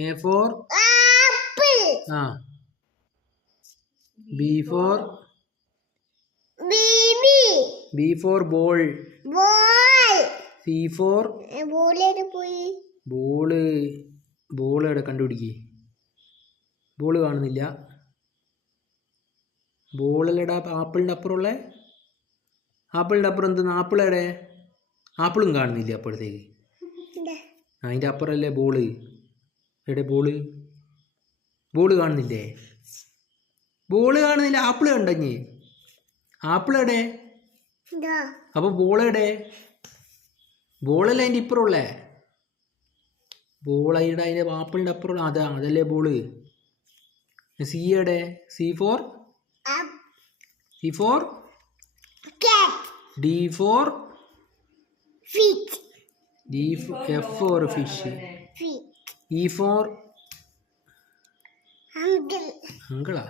A for apple. B for baby. B for ball. Ball. C for ball എവിടെ പോയി? Ball എവിടെ കണ്ടുപിടിക്കേ? Ball കാണുന്നില്ല. ബോളല്ലടാ ആപ്പിളിൻ്റെ അപ്പുറമുള്ള. ആപ്പിളിൻ്റെ അപ്പുറം എന്തെന്ന്? ആപ്പിൾ എവിടെ? ആപ്പിളും കാണുന്നില്ല അപ്പോഴത്തേക്ക്. അതിൻ്റെ അപ്പുറമല്ലേ ബോള്. എവിടെ ബോള്? ബോള് കാണുന്നില്ലേ? ബോള് കാണുന്നില്ല. ആപ്പിൾ കണ്ടഞ്ഞ്. ആപ്പിൾ എവിടെ? അപ്പോൾ ബോൾ എവിടെ? ബോളല്ലേ അതിൻ്റെ ഇപ്പുറമുള്ളേ. ബോൾ അതിൻ്റെ ആപ്പിളിൻ്റെ അപ്പുറം. അതല്ലേ ബോള്. സി എവിടെ? C for cat. D for fish. F for fish. E for uncle. uncle.